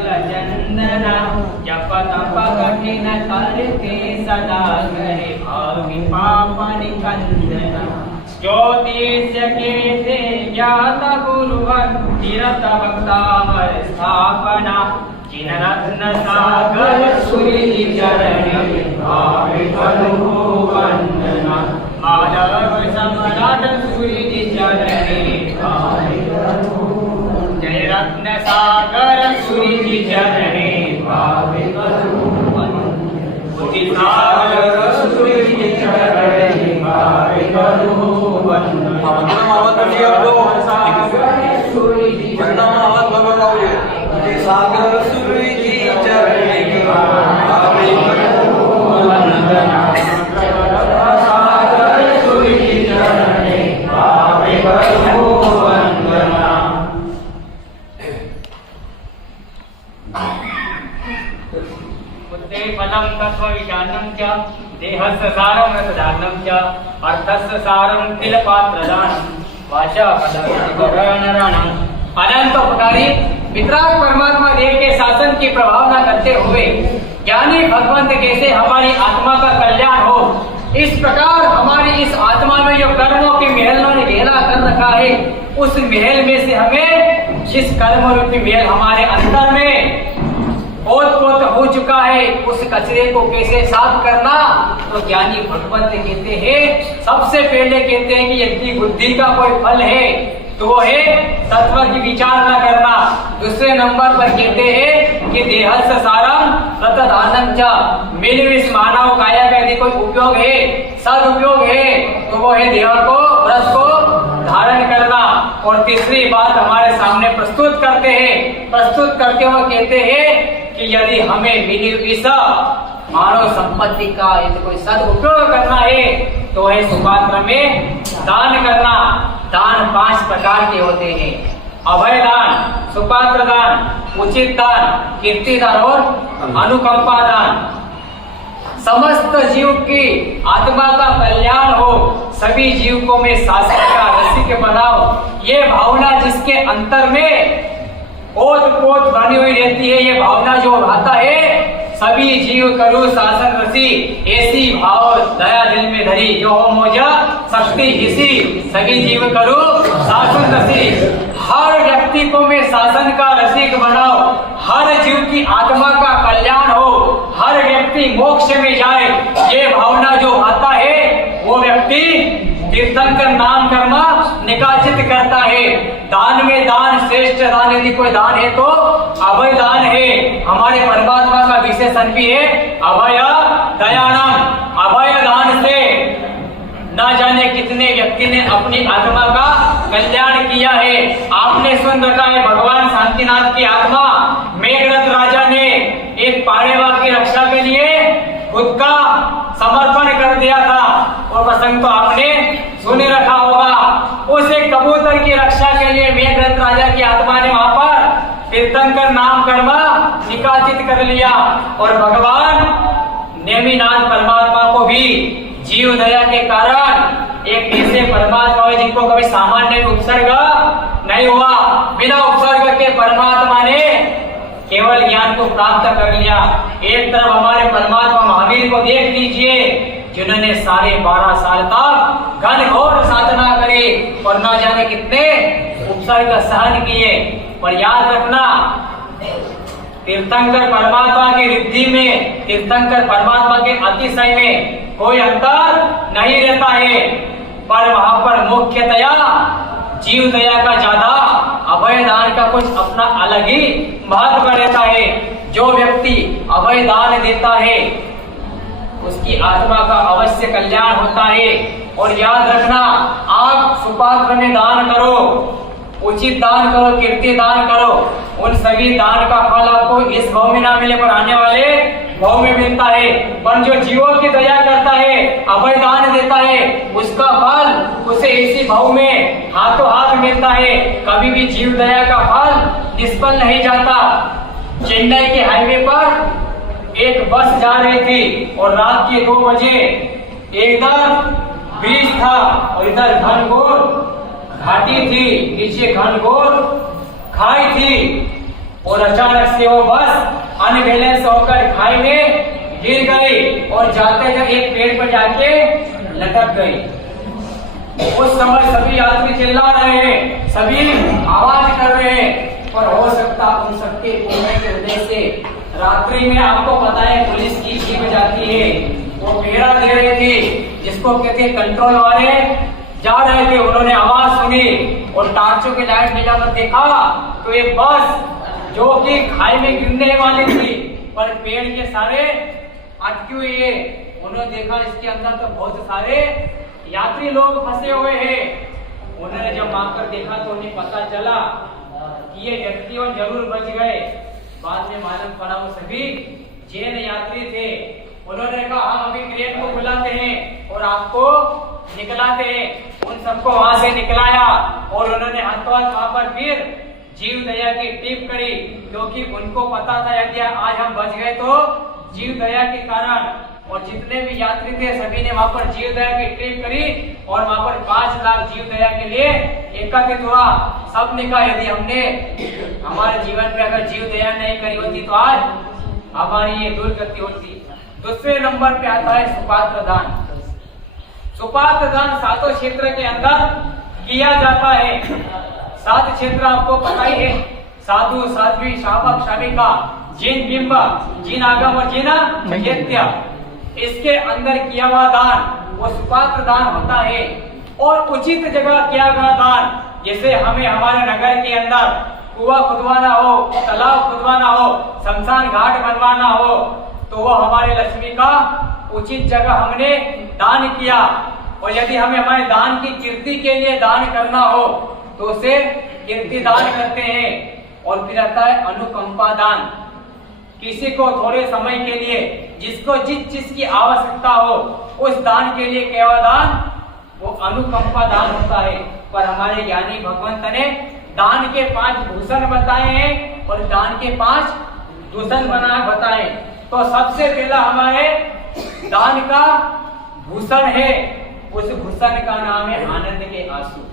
कमल चंदना जप तप कठिन करके सदा करे भावी पाप निकंदना ज्योतिष के थे ज्ञात गुरुवर तीरथ भक्तावर स्थापना जिन रत्न सागर सूर्य चरण भावे करो वंदना माधव सम्राट सूर्य चरण भावे करो जय रत्न सागर सूर्य चरण भावे करो बुद्धि सागर सूर्य चरण भावे करो सागर सूर्य जी चरण भावे करो वंदना सागर सूर्य जी चरण भावे करो वंदना बुद्धे फलं तत्व विज्ञानं च देहस्य सारं रसदानं च अर्थस्य सारं किल पात्रदानं वाचा पदनारायणं अनंत उपकारी वितराग परमात्मा देव के शासन की प्रभावना करते हुए ज्ञानी भगवंत कैसे हमारी आत्मा का कल्याण हो, इस प्रकार हमारी इस आत्मा में जो कर्मों के महलों ने घेरा कर रखा है, उस महल में से हमें जिस कर्म रूपी महल हमारे अंदर में ओत-पोत हो चुका है, उस कचरे को कैसे साफ करना, तो ज्ञानी भगवंत कहते हैं, सबसे पहले कहते हैं कि यदि बुद्धि का कोई फल है तो वो है तत्व की विचार न करना। दूसरे नंबर पर कहते हैं कि देहस्य सारम रतदानं च, मिलविस मानव काया का यदि कोई उपयोग है, सदुपयोग है, तो वो है देह को रस को धारण करना। और तीसरी बात हमारे सामने प्रस्तुत करते हुए कहते हैं कि यदि हमें मिलविस मानव संपत्ति का यदि कोई सदुपयोग करना है तो है सुपात्र में दान करना। दान 5 प्रकार के होते हैं, अभय दान, सुपात्र दान, उचित दान, कीर्ति दान और अनुकंपा दान। समस्त जीव की आत्मा का कल्याण हो, सभी जीवों में शासन का रसिक बनाओ, ये भावना जिसके अंतर में ओत पोत बनी हुई रहती है, ये भावना जो भाता है, सभी जीव करो शासन रसी, ऐसी भाव दया दिल में धरी, जो हो मोजा शक्ति हिसी, सभी जीव करो शासन रसी। हर व्यक्ति को में शासन का रसिक बनाओ, हर जीव की आत्मा का कल्याण हो, हर व्यक्ति मोक्ष में जाए, ये भावना जो भाता है, वो व्यक्ति तीर्थंकर नाम कर्मा निकाचित करता है। दान में दान श्रेष्ठ दान, यदि कोई दान है तो अभय दान है। हमारे परमात्मा का विशेषण भी है अभय दयानम। अभय दान से न जाने कितने व्यक्ति ने अपनी आत्मा का कल्याण किया है। आपने सुन रखा है भगवान शांतिनाथ की आत्मा मेघरथ राजा ने एक पाड़ेवा की रक्षा के लिए खुद का समर्पण कर दिया था, और प्रसंग तो आपने सुने रखा होगा। उस एक कबूतर की रक्षा के लिए मेघरथ राजा की आत्मा ने वहां पर तीर्थंकर नाम कर्मा निकाचित कर लिया, और भगवान नेमिनाथ परमात्मा को भी जीव दया के कारण एक ऐसे परमात्मा है जिनको कभी सामान्य उपसर्ग नहीं हुआ, बिना उपसर्ग के परमात्मा ने केवल ज्ञान को प्राप्त कर लिया। एक तरफ हमारे परमात्मा महावीर को देख लीजिए, जिन्होंने 12.5 साल तक घनघोर साधना करी और न जाने कितने उपसर्ग सहन किए। पर याद रखना, तीर्थंकर परमात्मा की रिद्धि में, तीर्थंकर परमात्मा के अतिशय में कोई अंतर नहीं रहता है, पर वहां पर मुख्यतया जीव दया का ज्यादा, अभय दान का कुछ अपना अलग ही महत्व रहता है। जो व्यक्ति अभय दान देता है उसकी आत्मा का अवश्य कल्याण होता है। और याद रखना, आप सुपात्र में दान करो, उचित दान करो, कीर्ति दान करो, उन सभी दान का फल आपको इस भाव में ना मिले पर आने वाले भाव में मिलता है। पर जो जीवों की दया करता है, अभय दान देता है, उसका फल उसे इसी भाव में हाथों हाथ मिलता है। कभी भी जीव दया का फल निष्फल नहीं जाता। चेन्नई के हाईवे पर एक बस जा रही थी और रात के 2 बजे एकदम ब्रिज था और इधर घनघोर घाटी थी, नीचे घनघोर खाई थी। और अचानक से वो बस अनबैलेंस होकर खाई में गिर गई और जाते जाते एक पेड़ पर जाके लटक गई। उस समय सभी यात्री चिल्ला रहे हैं, सभी आवाज कर रहे हैं, पर हो सकता उन सबके कोने के हृदय से रात्रि में आपको पता है पुलिस की जीप जाती है, वो पहरा दे रहे थे जिसको कहते कंट्रोल वाले जा रहे थे। उन्होंने आवाज सुनी और टार्चों की लाइट ले जाकर देखा तो एक बस जो कि खाई में गिरने वाली थी पर पेड़ के सारे अटकी हुई है। उन्होंने देखा इसके अंदर तो बहुत सारे यात्री लोग फंसे हुए हैं। उन्होंने जब आकर देखा तो उन्हें पता चला कि ये व्यक्ति जरूर बच गए। बाद में मालूम पड़ा वो सभी जैन यात्री थे। उन्होंने कहा हम अभी क्रेन को बुलाते हैं और आपको निकलाते हैं। उन सबको वहां से निकलाया और उन्होंने हाथों हाथ वहां पर फिर जीव दया की टिप करी, क्योंकि उनको पता था यदि आज हम बच गए तो जीव दया के कारण। और जितने भी यात्री थे सभी ने वहां पर जीव दया की टिप करी और वहां पर 5 लाख जीव दया के लिए एकत्रित हुआ। सबने कहा यदि हमने हमारे जीवन में अगर जीव दया नहीं करी होती तो आज हमारी ये दुर्गति होती। दूसरे नंबर पे आता है सुपात्र दान। सुपात्र दान 7 क्षेत्र के अंदर किया जाता है। 7 क्षेत्र आपको पता ही है, साधु साध्वी शावक शाविका जिन बिंब जिन आगम और जिन चैत्य, इसके अंदर किया हुआ दान वो सुपात्र दान होता है। और उचित जगह किया गया दान, जैसे हमें हमारे नगर के अंदर कुआं खुदवाना हो, तालाब खुदवाना हो, शमशान घाट बनवाना हो, तो वो हमारे लक्ष्मी का उचित जगह हमने दान किया। और यदि हमें हमारे दान की कीर्ति के लिए दान करना हो तो उसे कीर्ति दान करते हैं। और फिर आता है अनुकंपा दान। किसी को थोड़े समय के लिए जिसको जिस चीज की आवश्यकता हो उस दान के लिए क्या दान, वो अनुकंपा दान होता है। पर हमारे ज्ञानी भगवंत ने दान के 5 भूषण बताए हैं और दान के 5 दूषण बताए। तो सबसे पहला हमारे दान का भूषण है, उस भूषण का नाम है आनंद के आंसू।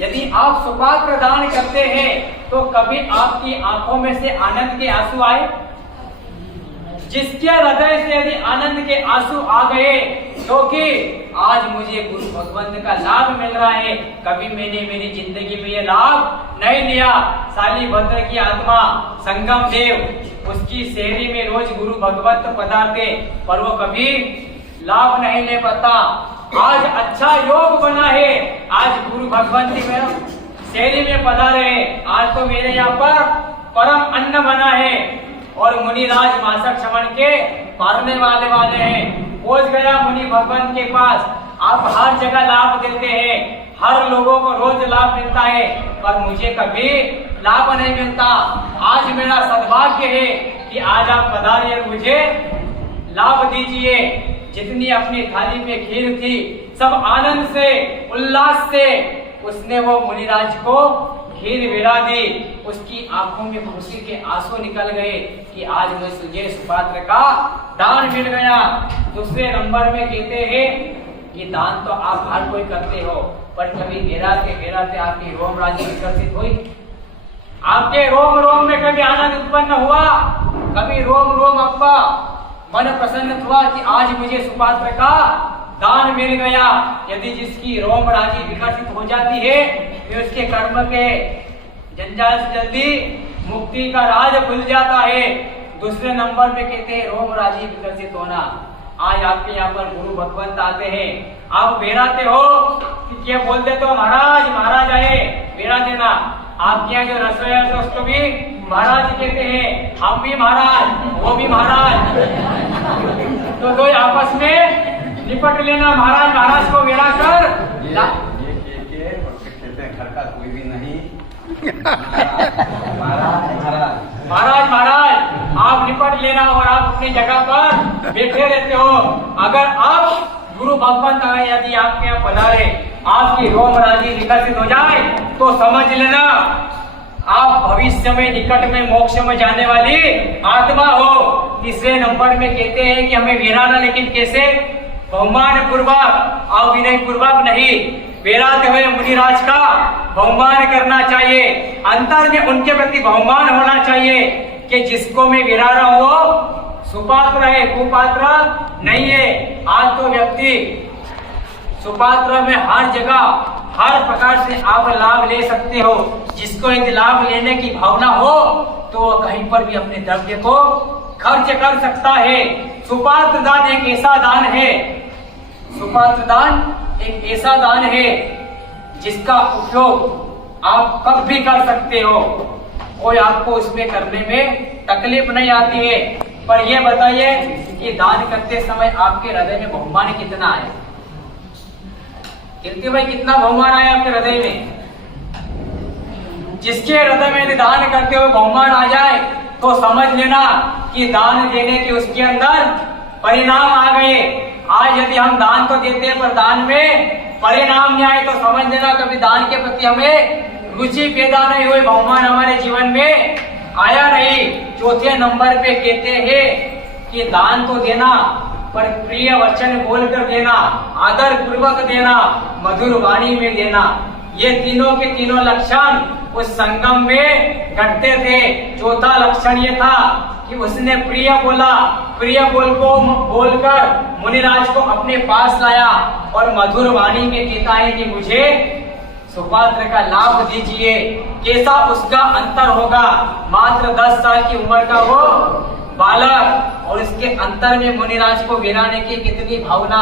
यदि आप सुपात्र दान करते हैं तो कभी आपकी आंखों में से आनंद के आंसू आए? जिसके हृदय से यदि आनंद के आंसू आ गए क्योंकि आज मुझे गुरु भगवंत का लाभ मिल रहा है, कभी मैंने मेरी जिंदगी में ये लाभ नहीं लिया। शालिभद्र की आत्मा संगम देव उसकी शहरी में रोज गुरु भगवंत पधारते पर वो कभी लाभ नहीं ले पाता। आज अच्छा योग बना है, आज गुरु भगवंत में शहरी में पधारे हैं, आज तो मेरे यहाँ पर परम अन्न बना है और मुनिराज मासक श्रवण के पारने वाले हैं। पहुंच गया मुनि भगवंत के पास। आप हर जगह लाभ देते हैं, हर लोगों को रोज लाभ मिलता है, पर मुझे कभी लाभ नहीं मिलता। आज मेरा सद्भाग्य है कि आज आप पधारिए, मुझे लाभ दीजिए। जितनी अपनी थाली में खीर थी सब आनंद से उल्लास से उसने वो मुनिराज को खीर विरा दी। उसकी आंखों में खुशी के आंसू निकल गए कि आज मुझे सुपात्र का दान मिल गया। दूसरे नंबर में कहते हैं कि दान तो आप हर कोई करते हो, पर कभी घेराते आपकी रोम राजी विकसित हुई? आपके रोम रोम में कभी आनंद उत्पन्न हुआ? कभी रोम रोम आपका मन प्रसन्न हुआ कि आज मुझे सुपात्र का दान मिल गया? यदि जिसकी रोम राजी विकसित हो जाती है फिर उसके कर्म के जंजाल से जल्दी मुक्ति का राज खुल जाता है। दूसरे नंबर पे कहते हैं रोम राजी विकसित होना। आज आपके यहाँ पर गुरु भगवंत आते हैं, आप बेराते हो कि क्या बोलते तो महाराज महाराज आए बेरा देना। आपके यहाँ जो रसोईया है उसको भी महाराज कहते हैं, हम भी महाराज वो भी महाराज, तो दो आपस में निपट लेना। महाराज महाराज को बेरा कर घर का कोई भी नहीं महाराज महाराज आप निपट लेना और आप अपनी जगह पर बैठे रहते हो। अगर आप गुरु भगवंत आए यदि आपके यहाँ पधारे, आपकी रोम राजी विकसित हो जाए तो समझ लेना आप भविष्य में निकट में मोक्ष में जाने वाली आत्मा हो। तीसरे नंबर में कहते हैं कि हमें वीराना, लेकिन कैसे? बहुमान पूर्वक और विनय पूर्वक नहीं। बेराते हुए मुनिराज का बहुमान करना चाहिए। अंतर में उनके प्रति बहुमान होना चाहिए कि जिसको मैं विरा रहा हूं वो सुपात्र है, कुपात्र नहीं है। आज तो व्यक्ति सुपात्र में हर जगह हर प्रकार से आप लाभ ले सकते हो। जिसको यदि लाभ लेने की भावना हो तो वो कहीं पर भी अपने द्रव्य को खर्च कर सकता है। सुपात्र दान एक ऐसा दान है, सुपात्र दान एक ऐसा दान है जिसका उपयोग आप कब भी कर सकते हो, कोई आपको उसमें करने में तकलीफ नहीं आती है। पर यह बताइए कि दान करते समय आपके हृदय में बहुमान कितना है? कीर्ति भाई, कितना बहुमान आया आपके हृदय में? जिसके हृदय में दान करते हुए बहुमान आ जाए तो समझ लेना कि दान देने के उसके अंदर परिणाम आ गए। आज यदि हम दान तो देते हैं पर दान में परिणाम नहीं आए तो समझ लेना कभी दान के प्रति हमें रुचि पैदा नहीं हुई, बहुमान हमारे जीवन में आया नहीं। चौथे नंबर पे कहते हैं कि दान तो देना पर प्रिय वचन बोलकर देना, आदर पूर्वक देना, मधुर वाणी में देना। ये तीनों के तीनों लक्षण उस संगम में घटते थे। चौथा लक्षण ये था कि उसने प्रिय बोला, प्रिय बोलकर मुनिराज को अपने पास लाया और मधुर वाणी में कहता है कि मुझे सुपात्र का लाभ दीजिए। कैसा उसका अंतर होगा, मात्र 10 साल की उम्र का वो बालक और इसके अंतर में मुनिराज को गिराने की कितनी भावना।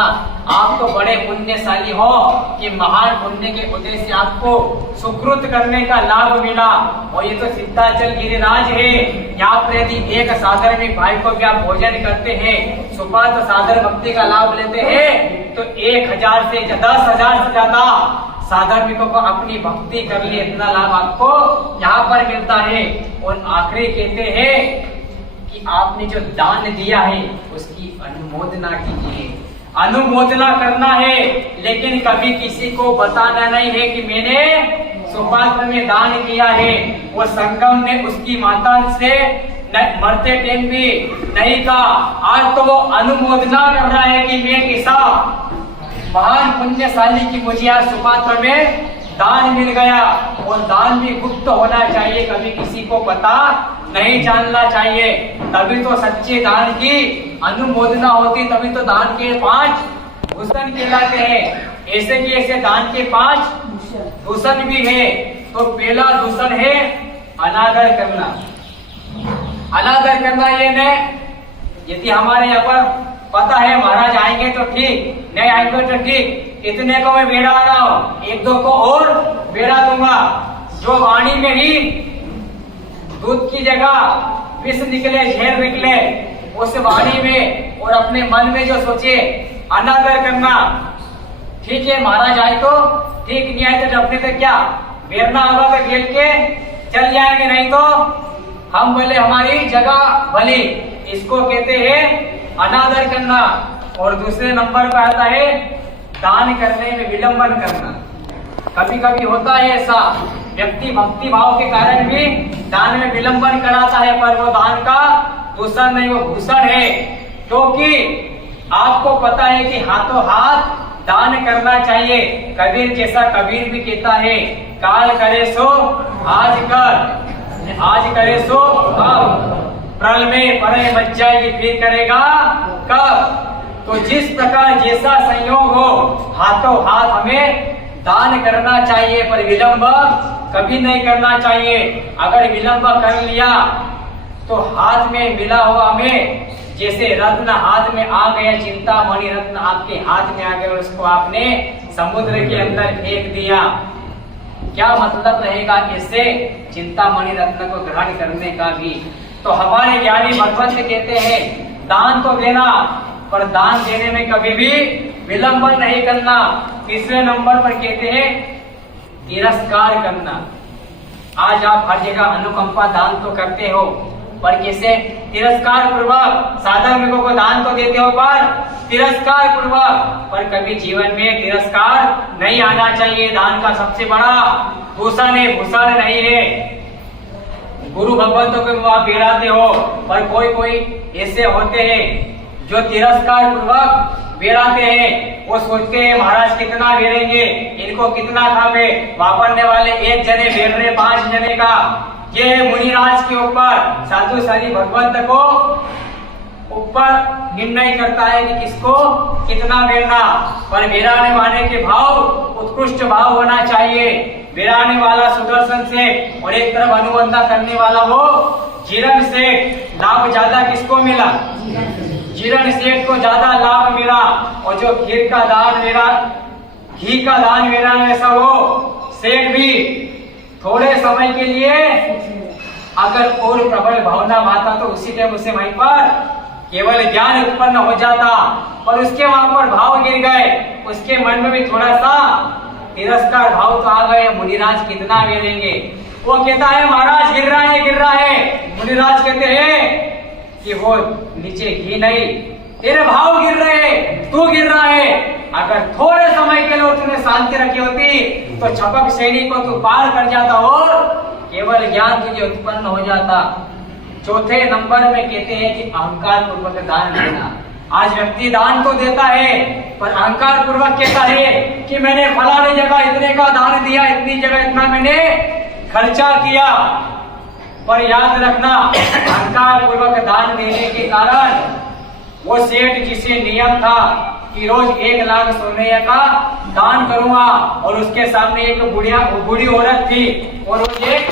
आप तो बड़े पुण्यशाली हो कि महान पुण्य के उद्देश्य से आपको सुकृत करने का लाभ मिला। और ये तो सिद्धाचल गिरिराज है, यहाँ पर यदि एक सादर में भाई को भी आप भोजन करते हैं, सुपात्र सादर भक्ति का लाभ लेते हैं तो 1000 से 10,000 से ज्यादा साधर्मिकों को अपनी भक्ति कर लिए इतना लाभ आपको यहाँ पर मिलता है। और आखिरी कहते हैं कि आपने जो दान दिया है उसकी अनुमोदना कीजिए। अनुमोदना करना है लेकिन कभी किसी को बताना नहीं है कि मैंने सुपात्र में दान किया है। वो संगम ने उसकी माता से मरते टाइम भी नहीं कहा, आज तो वो अनुमोदना कर रहा है कि मैं किसा महान पुण्यशाली की मुझे आज सुपात्र में दान मिल गया। और दान भी गुप्त होना चाहिए, कभी किसी को पता नहीं जानना चाहिए, तभी तो सच्चे दान की अनुमोदना होती, तभी तो दान के 5 भूषण कहलाते हैं। ऐसे कि ऐसे दान के 5 दूषण भी है। तो पहला दूषण है अनादर करना। अनादर करना ये न, यदि हमारे यहाँ पर पता है महाराज आएंगे तो ठीक, नहीं आएंगे तो ठीक, इतने को मैं बेड़ा आ रहा हूँ, 1-2 को और बेड़ा दूंगा। जो वाणी में ही दूध की जगह विष निकले, झेर निकले, उस वाणी में और अपने मन में जो सोचे अनादर करना। ठीक है महाराज आए तो ठीक, नहीं आए तो अपने तक क्या बेरना होगा तो खेल के चल जाएंगे, नहीं तो हम बोले हमारी जगह भली। इसको कहते हैं अनादर करना। और दूसरे नंबर पर आता है दान करने में विलंबन करना। कभी कभी होता है ऐसा, व्यक्ति भक्ति भाव के कारण भी दान में विलंबन कराता है, पर वो दान का दूषण नहीं, वो भूषण है। क्योंकि आपको पता है कि हाथों हाथ दान करना चाहिए। कबीर जैसा कबीर भी कहता है, काल करे सो आज कर, आज करे सो अब, प्रल में परे बच जाएगी फिर करेगा कब। तो जिस प्रकार जैसा संयोग हो, हाथों हाथ हमें दान करना चाहिए, पर विलंब कभी नहीं करना चाहिए। अगर विलंब कर लिया तो हाथ में मिला हुआ हमें, जैसे रत्न हाथ में आ गया, चिंतामणि रत्न आपके हाथ में आ गया, उसको आपने समुद्र के अंदर फेंक दिया, क्या मतलब रहेगा इससे चिंतामणि रत्न को ग्रहण करने का भी। तो हमारे ज्ञानी भगवंत कहते हैं दान तो देना, पर दान देने में कभी भी विलंबन नहीं करना। तीसरे नंबर पर कहते हैं तिरस्कार करना। आज आप हर जगह अनुकंपा दान तो करते हो, पर कैसे तिरस्कार पूर्वक। साधर्मिकों को दान तो देते हो पर तिरस्कार पूर्वक, पर कभी जीवन में तिरस्कार नहीं आना चाहिए। दान का सबसे बड़ा भूषण है, भूषण नहीं है। गुरु भगवंतों को आप बेराते हो, पर कोई कोई ऐसे होते हैं जो तिरस्कार पूर्वक बेराते हैं। वो सोचते हैं महाराज कितना बेरेंगे, इनको कितना खावे, वापरने वाले एक जने बेर रहे 5 जने का। ये मुनिराज के ऊपर साधु सारी भगवंत को ऊपर निर्णय करता है कि किसको कितना बेरना। पर बेराने वाले के भाव उत्कृष्ट भाव होना चाहिए। बेराने वाला सुदर्शन से और एक तरफ अनुबंधा करने वाला वो जीरण सेठ। लाभ ज्यादा किसको मिला? जीरण सेठ को ज्यादा लाभ मिला। और जो घी का दान मेरा ऐसा वो सेठ भी थोड़े समय के लिए अगर और प्रबल भावना माता तो उसी टाइम उसे वहीं पर केवल ज्ञान उत्पन्न हो जाता। पर उसके वहां पर भाव गिर गए, उसके मन में भी थोड़ा सा तिरस्कार भाव तो आ गए। मुनिराज कितना बेरेंगे? वो कहता है महाराज गिर रहा है। मुनिराज कहते हैं कि वो नीचे घी नहीं, तेरे भाव गिर रहे, तू गिर रहा है। अगर थोड़े समय के लिए तूने शांति रखी होती तो छपक सैनिक को तू पार कर जाता और केवल ज्ञान तुझे उत्पन्न हो जाता। चौथे नंबर में कहते हैं कि अहंकार पूर्वक दान देना। आज व्यक्ति दान तो देता है पर अहंकार पूर्वक कहता है कि मैंने फलाने जगह इतने का दान दिया, इतनी जगह इतना मैंने खर्चा किया। पर याद रखना अहंकार पूर्वक दान देने के कारण वो सेठ जिसे नियम था कि रोज 1 लाख सोने का दान करूंगा और उसके सामने एक बूढ़ी औरत थी और वो एक